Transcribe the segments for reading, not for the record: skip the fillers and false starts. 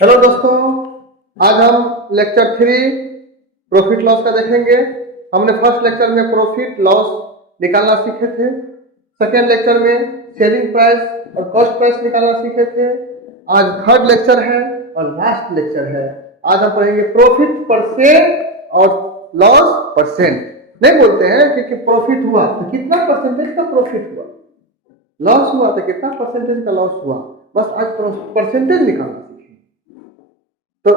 Hello दोस्तों, आज हम लेक्चर 3 प्रॉफिट लॉस का देखेंगे। हमने फर्स्ट लेक्चर में प्रॉफिट लॉस निकालना सीखे थे। सेकेंड लेक्चर में सेलिंग प्राइस और कॉस्ट प्राइस निकालना सीखे थे। आज थर्ड लेक्चर है और लास्ट लेक्चर है। आज हम पढ़ेंगे प्रॉफिट परसेंट और लॉस परसेंट। नहीं बोलते हैं कि प्रॉफिट हुआ तो कितना परसेंटेज का प्रॉफिट हुआ, लॉस हुआ तो कितना परसेंटेज का लॉस हुआ। बस आज परसेंटेज निकालना। तो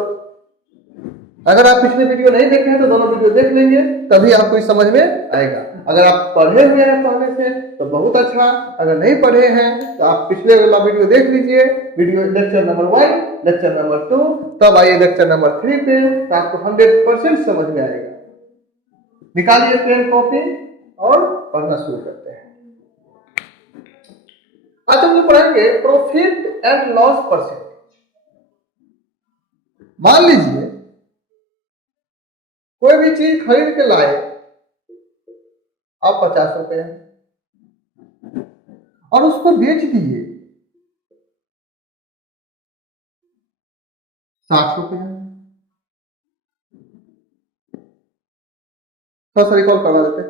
अगर आप पिछले वीडियो नहीं देखे हैं तो दोनों वीडियो देख लेंगे, तभी आपको समझ में आएगा। अगर आप पढ़े हुए हैं पहले से तो बहुत अच्छा, अगर नहीं पढ़े हैं तो आप पिछले वाला वीडियो देख लीजिए। Video lecture number 1, lecture number 2, तब आइए लेक्चर नंबर 3 पे, तो आपको 100% समझ में आएगा। निकालिए पेन कॉपी और पढ़ना शुरू करते हैं। आज हम लोग पढ़ेंगे प्रॉफिट एंड लॉस परसेंट। मान लीजिए कोई भी चीज खरीद के लाए आप 50 रुपए और उसको बेच दिए 60 रुपए। थोड़ा सा रिकॉल करवा देते।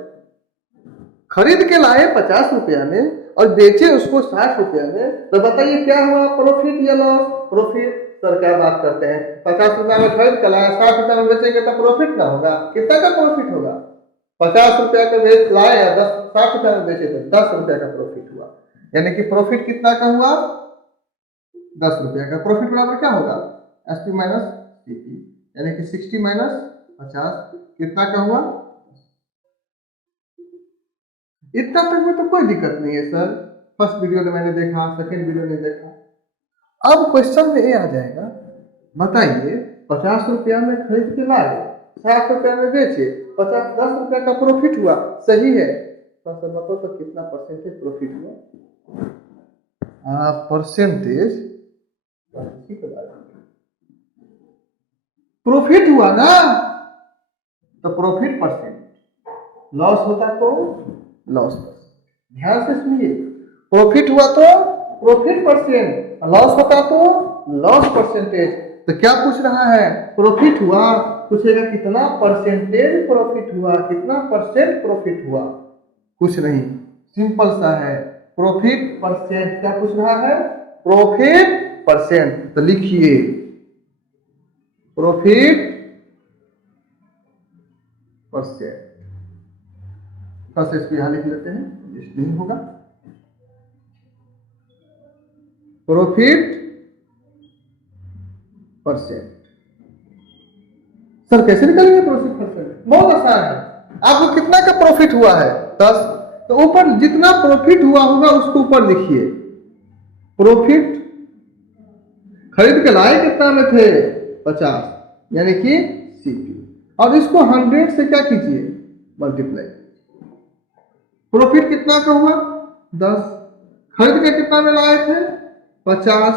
खरीद के लाए 50 रुपया में और बेचे उसको 60 रुपया में, तो बताइए क्या हुआ, प्रॉफिट या लॉस? प्रॉफिट। सर क्या बात करते हैं, 50 रुपया में खरीद के लाया 60 रुपया में बेचेंगे तो प्रॉफिट ना होगा? कितना का प्रॉफिट होगा? 50 रुपया का बेच लाए या 60 रुपया में बेचे तो 10 रुपया का प्रॉफिट हुआ। यानी कि प्रॉफिट कितना का हुआ? 10 रुपया का। प्रॉफिट बराबर क्या होगा? एसपी माइनस सीपी, यानी कि 60 माइनस 50 कितना का हुआ? इतना तक में तो कोई दिक्कत नहीं है सर। फर्स्ट वीडियो में मैंने देखा, सेकंड वीडियो में देखा। अब क्वेश्चन में ये आ जाएगा, बताइए 50 रुपया में खरीद के लाए 60 रुपया में बेचे, 10 रुपया का प्रॉफिट हुआ, सही है? तो बताओ तो कितना परसेंटेज प्रॉफिट हुआ? परसेंटेज प्रॉफिट हुआ ना, तो प्रॉफिट परसेंट। लॉस होता तो लॉस परसेंट। ध्यान से सुनिए, प्रॉफिट हुआ तो प्रॉफिट परसेंट, लॉस होता तो लॉस परसेंटेज। तो क्या पूछ रहा है? प्रॉफिट हुआ, पूछेगा कितना परसेंटेज प्रॉफिट हुआ, कितना परसेंट प्रॉफिट हुआ। कुछ नहीं, सिंपल सा है, प्रॉफिट परसेंट। क्या पूछ रहा है? Profit percent. तो लिखिए प्रॉफिट परसेंट। फर्स्ट इसको यहां लिख लेते हैं, नहीं होगा। Profit percent. सर कैसे निकालेंगे प्रॉफिट परसेंट? बहुत आसान है। आपको कितना का प्रॉफिट हुआ है? 10। तो ऊपर जितना प्रॉफिट हुआ होगा उसको ऊपर लिखिए। प्रॉफिट खरीद के लाए कितना में थे? 50, यानी कि सीपी। और इसको 100 से क्या कीजिए? मल्टीप्लाई। प्रॉफिट कितना का हुआ? 10। खरीद के कितना में लाए थे? 50।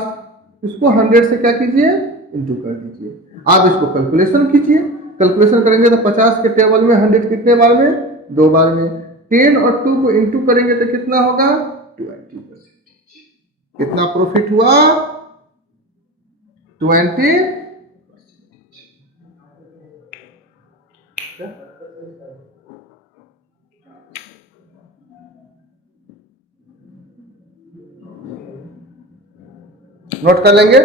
इसको 100 से क्या कीजिए? इंटू कर दीजिए। आप इसको कैलकुलेशन कीजिए। कैलकुलेशन करेंगे तो 50 के टेबल में 100 कितने बार में? 2 बार में। 10 और 2 को इंटू करेंगे तो कितना होगा? 20%। कितना प्रॉफिट हुआ? 20%। नोट कर लेंगे।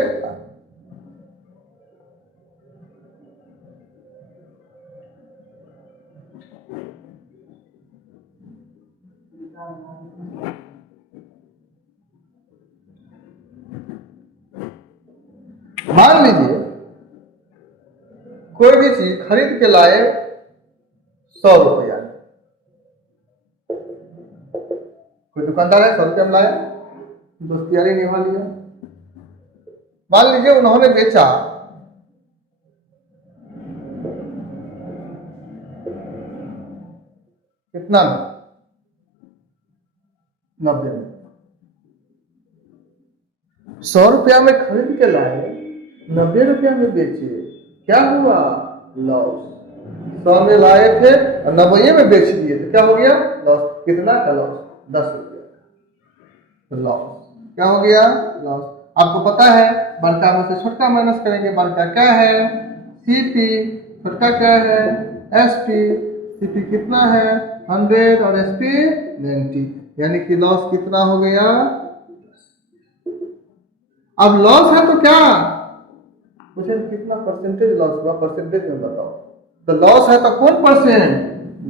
मान लीजिए कोई भी चीज खरीद के लाए 100 रुपया, कोई दुकानदार है 100 रुपया में लाया, दोस्तियारी निभा लिया। मान लीजिए उन्होंने बेचा कितना में? 90 में। 100 रुपया में खरीद के लाए, 90 रुपया में बेचे, क्या हुआ? लॉस। 100 में लाए थे और 90 में बेच दिए तो क्या हो गया? लॉस। कितना का लॉस? 10 रुपया का लॉस। क्या हो गया? लॉस। आपको पता है बड़का में से छोटका माइनस करेंगे, बड़का क्या है सीपी, छोटका क्या है एसपी। सीपी कितना है 100 और एसपी 90, यानी कि लॉस कितना हो गया। अब लॉस है तो क्या मुझे कितना परसेंटेज लॉस हुआ, परसेंटेज में बताओ। तो लॉस है तो कौन परसेंट,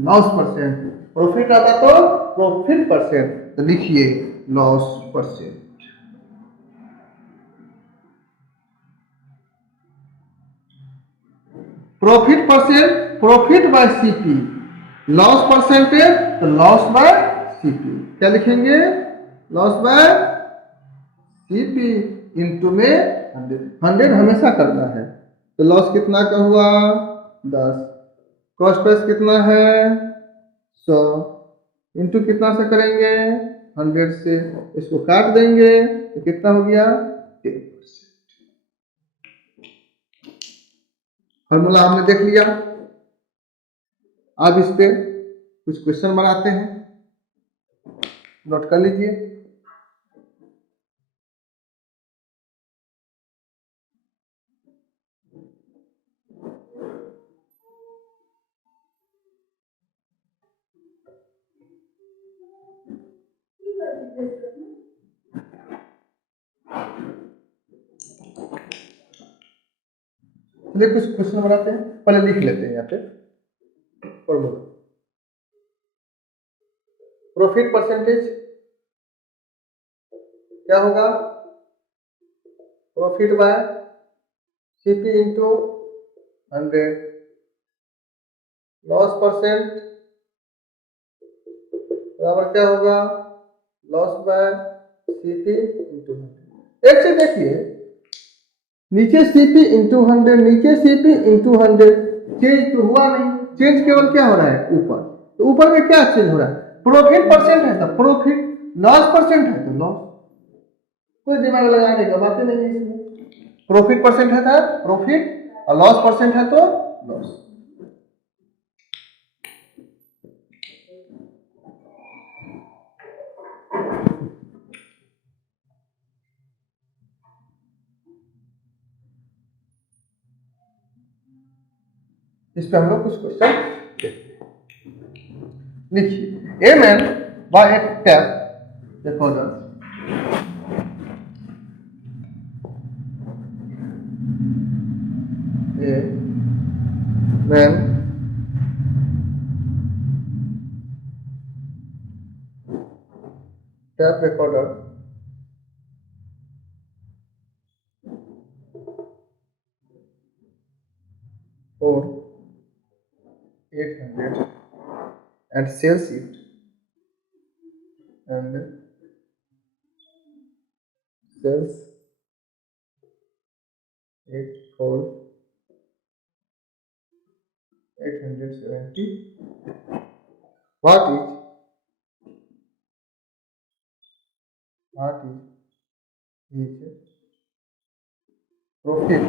लॉस परसेंट। प्रॉफिट आता तो प्रॉफिट परसेंट, तो लिखिए loss percent. Profit percent profit by CP, loss percentage तो लॉस बाय सीपी। क्या लिखेंगे लॉस बाय सीपी इंटू में 100 हमेशा करना है। तो लॉस कितना का हुआ 10, कॉस्ट प्राइस कितना है 100, इंटू कितना से करेंगे 100 से, इसको काट देंगे तो कितना हो गया 10%। फॉर्मूला हमने देख लिया। अब इस पे कुछ क्वेश्चन बनाते हैं, नोट कर लीजिए। चलिए कुछ क्वेश्चन बनाते हैं, पहले लिख लेते हैं यहाँ पे फॉर्मूला। प्रॉफिट परसेंटेज क्या होगा, profit by CP into 100, loss percent बराबर क्या होगा लॉस बाय सीपी इंटू 100। एक चीज देखिए, नीचे सीपी इंटू 100, नीचे सीपी इंटू 100, चेंज तो हुआ नहीं, चेंज केवल क्या हो रहा है ऊपर। तो ऊपर में क्या चेंज हो रहा है, प्रॉफिट परसेंट है तो प्रॉफिट, लॉस परसेंट है तो लॉस। कोई दिमाग लगाने का बात नहीं है इसमें। प्रॉफिट परसेंट है तो प्रॉफिट और लॉस परसेंट है तो लॉस। इस पे हम लोग कुछ क्वेश्चन लिखिए। A man buy a tape recorder, a man tape recorder for 800 and sells it and sells it for 870. What is his profit?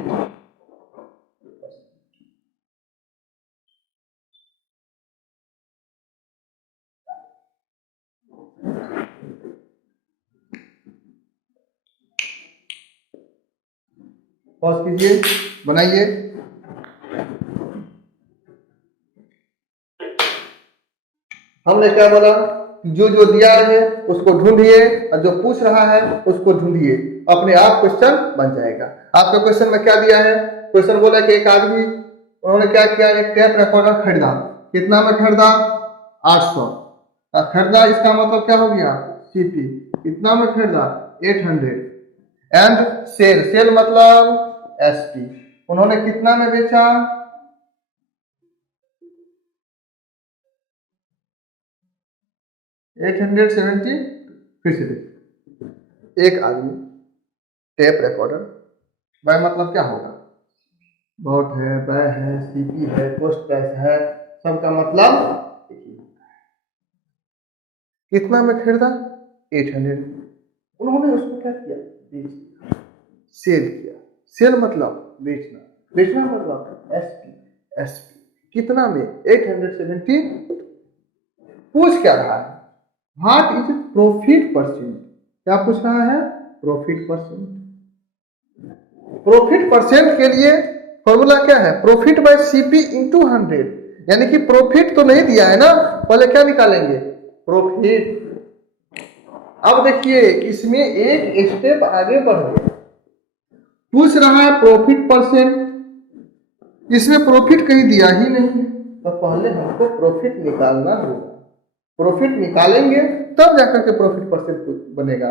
Pause कीजिए, बनाइए। हमने क्या बोला, जो जो दिया है उसको ढूंढिए और जो पूछ रहा है उसको ढूंढिए, अपने आप क्वेश्चन बन जाएगा। आपका क्वेश्चन में क्या दिया है, क्वेश्चन बोला कि एक आदमी, उन्होंने क्या किया, एक टेप रिकॉर्डर खरीदा। कितना में खरीदा 800 खरीदा, इसका मतलब क्या हो गया सीपी। कितना में खरीदा 800 एंड सेल, सेल मतलब एसपी, उन्होंने कितना में बेचा 870। फिर से देखिए, एक आदमी टेप रिकॉर्डर, वह मतलब क्या होगा, वॉट है, वह है, सीपी है, कॉस्ट प्राइस है, सबका मतलब कितना में खरीदा 800, उन्होंने उसको क्या किया बेच दिया, सेल किया। सेल मतलब बेचना, बेचना मतलब एसपी, एसपी कितना में 870। पूछ क्या रहा है, व्हाट इज प्रॉफिट परसेंट, क्या पूछ रहा है प्रॉफिट परसेंट। प्रॉफिट परसेंट के लिए फॉर्मूला क्या है, प्रॉफिट बाय सीपी इंटू 100, यानी कि प्रॉफिट तो नहीं दिया है ना, पहले क्या निकालेंगे, प्रॉफिट। अब देखिए इसमें एक स्टेप आगे बढ़ गए, पूछ रहा है प्रॉफिट परसेंट, इसमें प्रॉफिट कहीं दिया ही नहीं है, तो पहले हमको प्रॉफिट निकालना होगा, प्रॉफिट निकालेंगे तब जाकर के प्रॉफिट परसेंट बनेगा,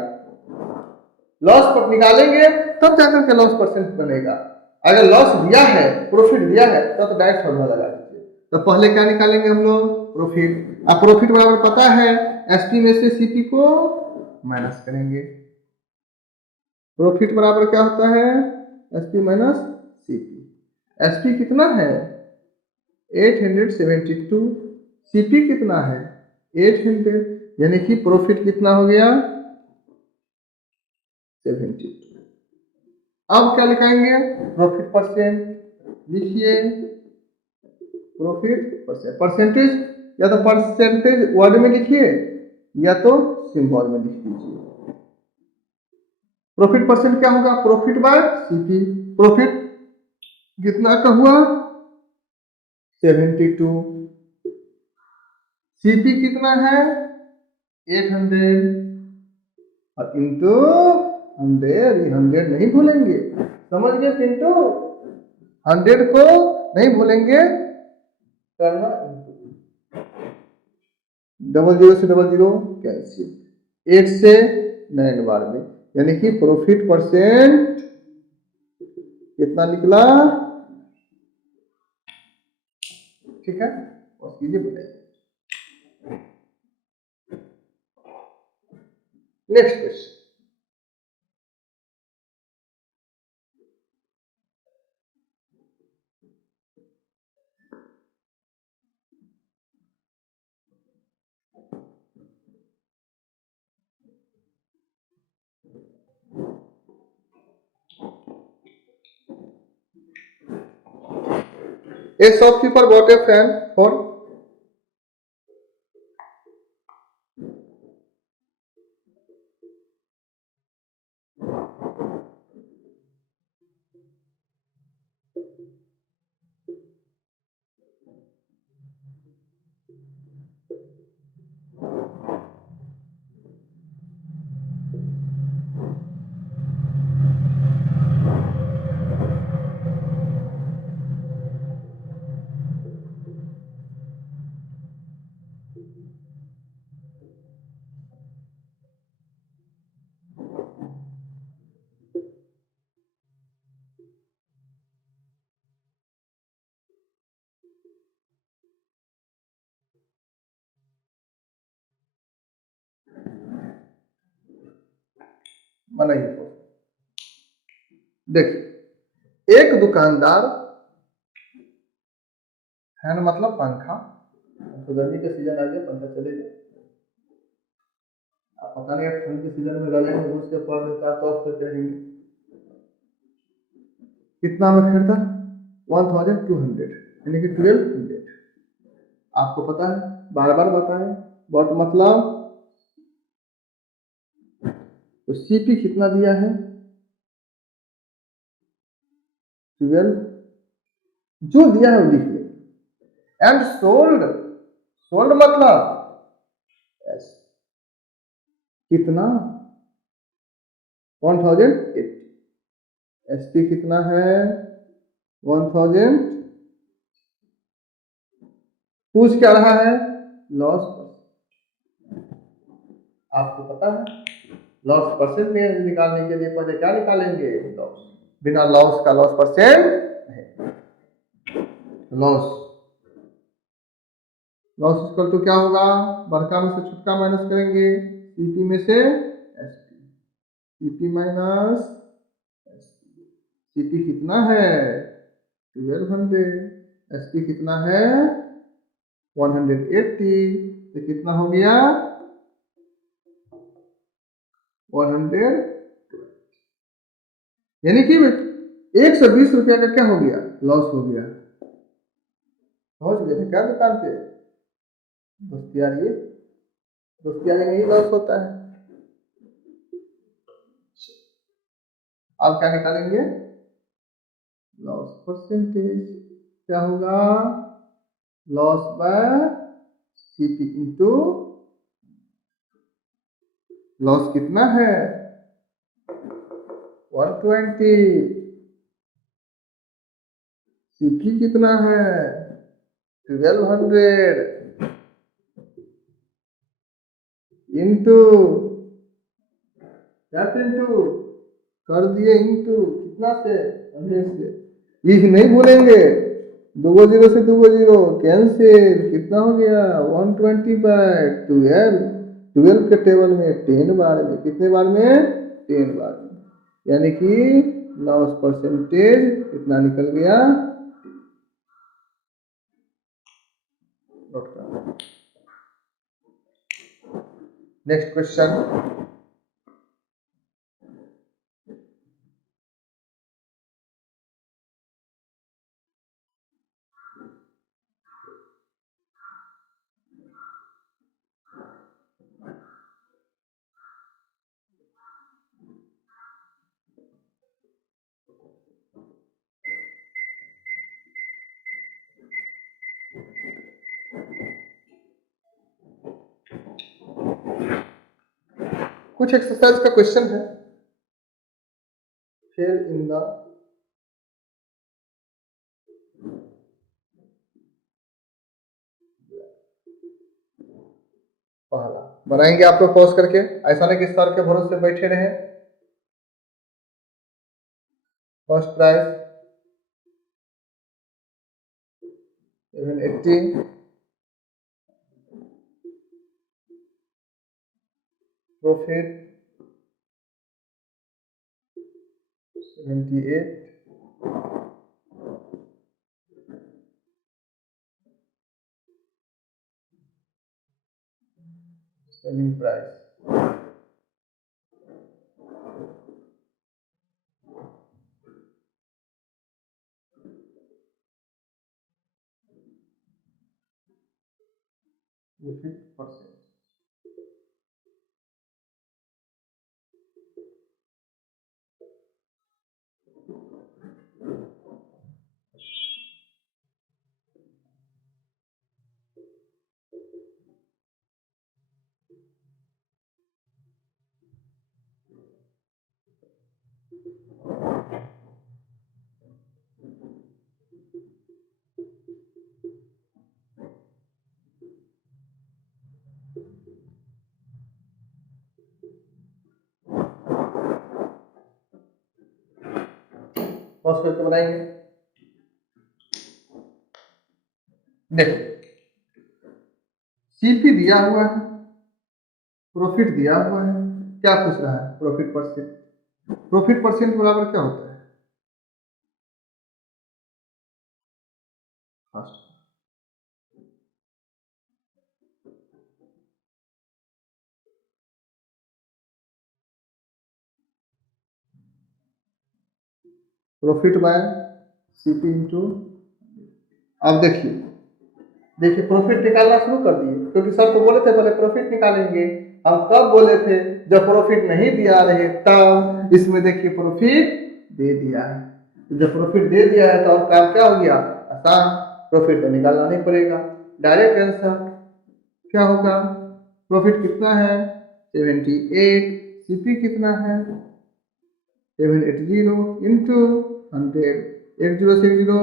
लॉस पर निकालेंगे तब जाकर के लॉस परसेंट बनेगा। अगर लॉस दिया है प्रॉफिट दिया है तब तो डायरेक्ट फॉर्मूला लगा दीजिए। तो पहले क्या निकालेंगे हम लोग, प्रॉफिट। अब प्रॉफिट बराबर पता है एसपी में से सीपी को माइनस करेंगे, प्रॉफिट बराबर क्या होता है, एसपी माइनस सीपी। एसपी कितना है 872, सीपी कितना है 800, यानी कि प्रॉफिट कितना हो गया 72। अब क्या लिखाएंगे, प्रॉफिट परसेंट, लिखिए प्रॉफिट परसेंट, परसेंटेज या तो परसेंटेज वर्ड में लिखिए या तो सिंबल में लिख दीजिए। प्रॉफिट परसेंट क्या होगा, प्रॉफिट बाय सीपी, प्रॉफिट कितना का हुआ 72, सीपी कितना है 800 और इंटू 100, 100 नहीं भूलेंगे, समझ गए पिंटू, 100 को नहीं भूलेंगे, करना 00 से 00 कैंसिल, 8 से 9 बार में, यानी कि प्रॉफिट परसेंट कितना निकला, ठीक है, और कीजिए बताइए। Next question, A shopkeeper bought a fan for बनाइए। देखिए एक दुकानदार फैन मतलब पंखा, तो गर्मी के सीजन आ गया पंखा चलेगा, आप पता नहीं ठंड के सीजन में गले में घुस के पड़ लेता तो ऑफ करके रहेंगे, कितना में खरीदा 1200, यानी कि 1200, आपको पता है बार बार बताएं, बट मतलब तो सीपी कितना दिया है 12, जो दिया है वो लिख ले, एंड सोल्ड, सोल्ड मतलब कितना 1080, एसपी कितना है 1000, पूछ क्या रहा है लॉस, आपको पता है लॉस परसेंट निकालने के लिए पहले क्या निकालेंगे लॉस, बिना लॉस का लॉस परसेंट नहीं, लॉस, लॉस इक्वल टू क्या होगा, बड़का में से छोटका माइनस करेंगे, सीपी में से SP, CP minus SP, CP कितना है 1200, एसपी कितना है 180, तो कितना हो गया 100, यानी कि 120 रुपया का क्या हो गया लॉस हो गया, पहुंच गए थे क्या दुकान पे, दोस्तियारी, दोस्तियारी में ही लॉस होता है। अब क्या निकालेंगे लॉस परसेंटेज क्या होगा, loss by CP into loss कितना है 120, सीपी कितना है 1200 इंटू क्या इंटू कर दिए इंटू कितना से 100 से, इस नहीं भूलेंगे, दो जीरो से दो जीरो कैंसिल, कितना हो गया 120 बाय 12, 12 के टेबल में 10 बार में, कितने बार में 10 बार में, यानी कि लॉस परसेंटेज कितना निकल गया। नेक्स्ट क्वेश्चन, कुछ एक्सरसाइज का क्वेश्चन है, फिल इन द पहला बनाएंगे आप लोग पॉज करके, ऐसा नहीं कि सर के भरोसे बैठे रहे। First prize 780, profit 78, selling price 50%। Pause करके बनाएंगे। देखो सीपी दिया हुआ है, प्रॉफिट दिया हुआ है, क्या पूछ रहा है प्रॉफिट परसेंट, प्रॉफिट परसेंट बराबर क्या होता है, first profit by CP into, अब देखिए प्रॉफिट निकालना शुरू कर दिए, क्योंकि सर तो बोले थे पहले प्रॉफिट निकालेंगे, हम कब बोले थे जब प्रॉफिट नहीं दिया रहे तब, इसमें देखिए प्रॉफिट दे दिया है, तो जब प्रॉफिट दे दिया है तो अब काम क्या हो गया आसान, प्रॉफिट तो निकालना नहीं पड़ेगा, डायरेक्ट आंसर क्या होगा, प्रॉफिट कितना है 78, सीपी कितना है 780 इंटू 100, 1060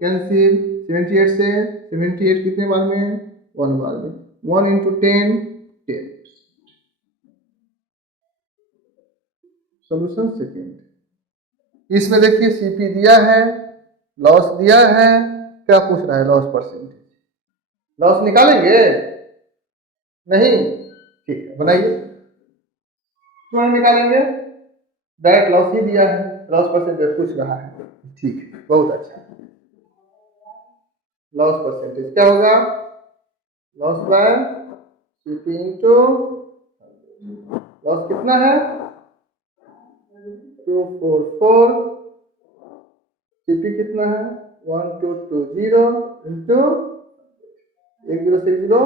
कैंसिल, 78 से 78 कितने बार में 1 बार में, 1 इंटू 10 10। सोल्यूशन सेकेंड, इसमें देखिए सीपी दिया है, लॉस दिया है, क्या पूछ रहा है लॉस परसेंटेज, लॉस निकालेंगे नहीं, ठीक है बनाइए, क्यों निकालेंगे, डायरेक्ट लॉस ही दिया है, लॉस परसेंटेज पूछ रहा है, ठीक है बहुत अच्छा, लॉस परसेंटेज क्या होगा, loss by CP into, loss कितना है 244, सीपी कितना है 1220 इंटू 1060,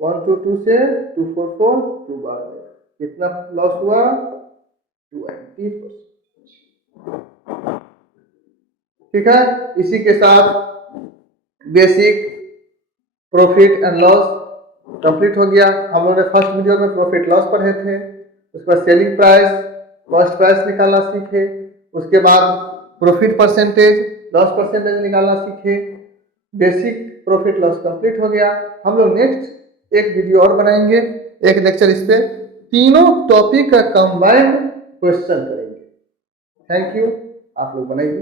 122 से 244 2 बार में, कितना लॉस हुआ 20%। ठीक है, इसी के साथ basic profit and loss complete हो गया। हम लोगों ने फर्स्ट वीडियो में प्रॉफिट लॉस पढ़े थे, उसके बाद सेलिंग प्राइस, कॉस्ट प्राइस निकालना सीखे, उसके बाद प्रॉफिट परसेंटेज, लॉस परसेंटेज निकालना सीखे, बेसिक प्रॉफिट लॉस कंप्लीट हो गया। हम लोग नेक्स्ट एक वीडियो और बनाएंगे, एक लेक्चर इस पे तीनों टॉपिक का कंबाइंड क्वेश्चन करेंगे। थैंक यू, आप लोग बनाइए।